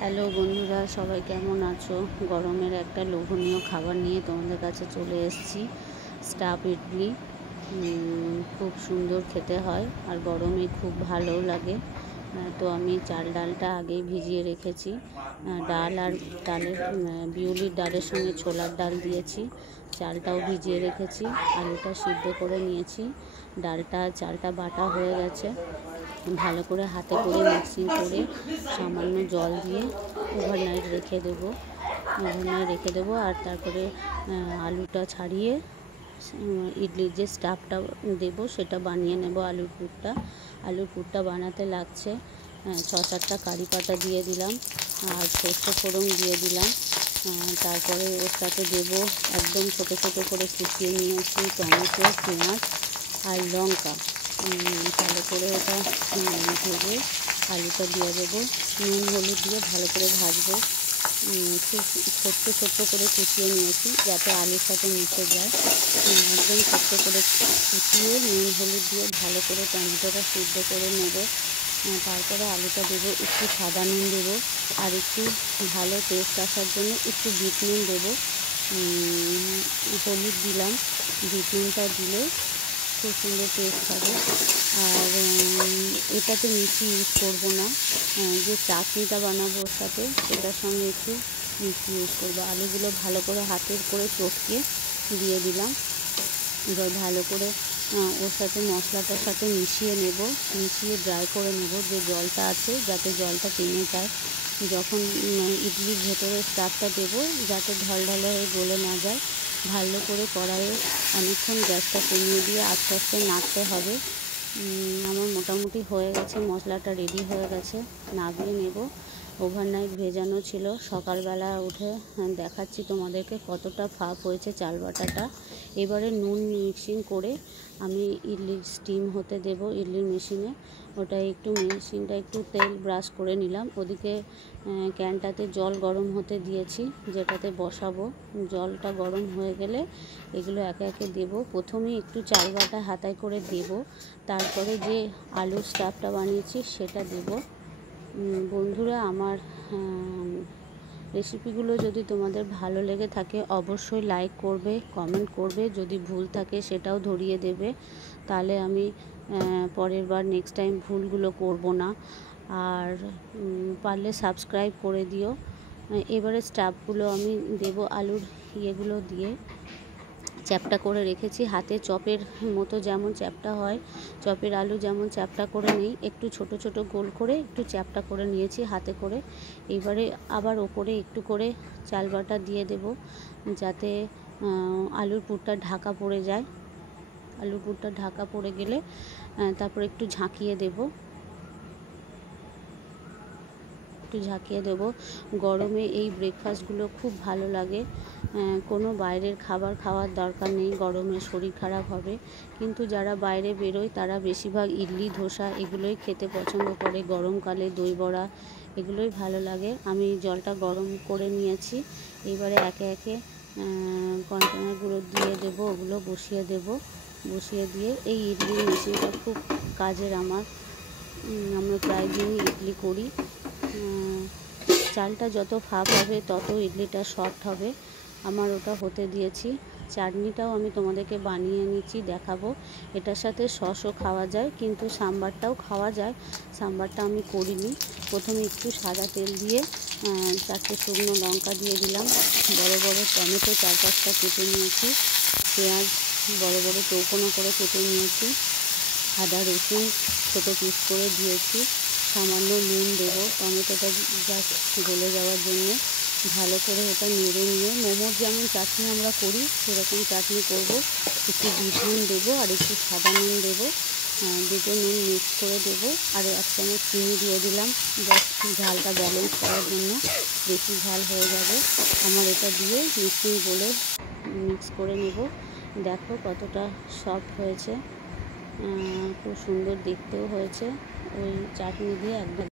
Hello বন্ধুরা, সবাই কেমন আছো? গরমের একটা লোভনীয় খাবার নিয়ে তোমাদের কাছে চলে এসেছি। স্টাফ ইডলি। খুব সুন্দর খেতে হয় আর গরমে খুব ভালোও লাগে। তো আমি চাল ডালটা আগেই ভিজিয়ে রেখেছি। ডাল আর ডালের বিউলির ডালের সঙ্গে ছোলার ডাল দিয়েছি। চালটাও ভিজিয়ে রেখেছি। আলুটা সিদ্ধ করে নিয়েছি। ডালটা চালটা বাটা হয়ে গেছে। ভালো করে হাতে করে মিক্সিং করে সামান্য জল দিয়ে ওভারনাইট রেখে দেবো আর তারপরে আলুটা ছাড়িয়ে ইডলির যে স্টাফটা দেবো সেটা বানিয়ে নেব। আলুর পুরটা বানাতে লাগছে 6-7টা কারি পাতা দিয়ে দিলাম আর সর্ষে ফোড়ন দিয়ে দিলাম। তারপরে ওর সাথে দেবো একদম ছোটো ছোটো করে কুচিয়ে নিয়েছি টমেটো, পেঁয়াজ আর লঙ্কা। ভালো করে ওটা ভেজে আলুটা দিয়ে দেবো। নুন হলুদ দিয়ে ভালো করে ভাজবো। খুব ছোট্ট করে কুচিয়ে নিয়েছি যাতে আলুর সাথে মিশে যায়। একদম ছোট্ট করে কুচিয়ে নুন হলুদ দিয়ে ভালো করে টমেটোটা সিদ্ধ করে নেব। তারপরে আলুটা দেবো, একটু সাদা নুন দেবো আর একটু ভালো টেস্ট আসার জন্য একটু বিট নুন দেবো। হলুদ দিলাম। বিট নুনটা দিলে খুব সুন্দর টেস্ট হবে। আর এটাতে মিষ্টি ইউজ করবো না। যে চাটনিটা বানাবো ওর সাথে সেটার সঙ্গে একটু মিষ্টি ইউজ করবো। আলুগুলো ভালো করে হাতের করে চটকে দিয়ে দিলাম। এবার ভালো করে ওর সাথে মশলাটার সাথে মিশিয়ে ড্রাই করে নেব। যে জলটা আছে যাতে জলটা টেনে যায়। যখন ইডলির ভেতরে স্টাফটা দেবো যাতে ঢলঢলে হয়ে গলে না যায়। ভালো করে কড়াইয়ে অনেকক্ষণ গ্যাসটা কমিয়ে দিয়ে আস্তে আস্তে নাড়তে হবে। আমার মোটামুটি হয়ে গেছে, মশলাটা রেডি হয়ে গেছে, নামিয়ে নেব। ওভারনাইট ভেজানো ছিল। সকালবেলা উঠে দেখাচ্ছি তোমাদেরকে কতটা ফাঁপ হয়েছে চাল বাটাটা। এবারে নুন মিক্সিং করে আমি ইডলির স্টিম হতে দেব ইডলির মেশিনে। মেশিনটা একটু তেল ব্রাশ করে নিলাম। ওদিকে ক্যানটাতে জল গরম হতে দিয়েছি যেটাতে বসাবো। জলটা গরম হয়ে গেলে এগুলো একে একে দেব। প্রথমেই একটু চাল বাটা হাতায় করে দেব, তারপরে যে আলুর স্টাফটা বানিয়েছি সেটা দেব। বন্ধুরা, আমার রেসিপিগুলো যদি তোমাদের ভালো লেগে থাকে অবশ্যই লাইক করবে, কমেন্ট করবে। যদি ভুল থাকে সেটাও ধরিয়ে দেবে, তাহলে আমি পরের বার নেক্সট টাইম ভুলগুলো করব না। আর পারলে সাবস্ক্রাইব করে দিও। এবারে স্টাফগুলো আমি দেব আলুর ইয়েগুলো দিয়ে চ্যাপটা করে রেখেছি। হাতে চপের মতো যেমন চ্যাপটা হয়, চপের আলু যেমন চ্যাপটা করে নিই, একটু ছোট ছোট গোল করে একটু চ্যাপটা করে নিয়েছি হাতে করে। এবারে আবার ওপরে একটু করে চাল বাটা দিয়ে দেব যাতে আলুর পুরটা ঢাকা পড়ে যায়। আলুর পুরটা ঢাকা পড়ে গেলে তারপর একটু ঝাঁকিয়ে দেব। গরমে এই ব্রেকফাস্টগুলো খুব ভালো লাগে। কোনো বাইরের খাবার খাওয়ার দরকার নেই, গরমে শরীর খারাপ হবে। কিন্তু যারা বাইরে বেরোয় তারা বেশিরভাগ ইডলি, ধোসা এগুলোই খেতে পছন্দ করে। গরমকালে দই বড়া এগুলোই ভালো লাগে। আমি জলটা গরম করে নিয়েছি। এবারে একে একে কন্টেনারগুলো দিয়ে দেবো, ওগুলো বসিয়ে দিয়ে এই ইডলি মেশিনটা খুব কাজের আমার। আমরা প্রায় দিনই ইডলি করি। চালটা যত ফাঁপ হবে তত ইডলিটা সফট হবে। আমার ওটা হতে দিয়েছি। চাটনিটাও আমি তোমাদেরকে বানিয়ে নিচ্ছি, দেখাবো। এটার সাথে সসও খাওয়া যায়, কিন্তু সাম্বারটাও খাওয়া যায়। সাম্বারটা আমি করিনি। প্রথমে একটু সাদা তেল দিয়ে 4টে শুকনো লঙ্কা দিয়ে দিলাম। বড় বড় টমেটো 4-5টা কেটে নিয়েছি। পেঁয়াজ বড় বড় চৌকোনা করে কেটে নিয়েছি। আদা রসুন ছোটো পিস করে দিয়েছি। সামান্য নুন দেবো টমেটোটা জাস্ট গলে যাওয়ার জন্য। ভালো করে এটা নেড়ে নিয়ে মোমোর যেমন চাটনি আমরা করি সেরকম চাটনি করব। একটু বিট নুন দেবো আর একটু সাদা নুন দেবো। দুটো নুন মিক্স করে দেবো আর 1 চামচ চিনি দিয়ে দিলাম জাস্ট ঝালটা ব্যালেন্স করার জন্য। বেশি ঝাল হয়ে যাবে। আমার এটা দিয়ে মিক্স করে নেব। দেখো কতটা সফট হয়েছে, খুব সুন্দর দেখতেও হয়েছে। ওই চাটনি দিয়ে একদম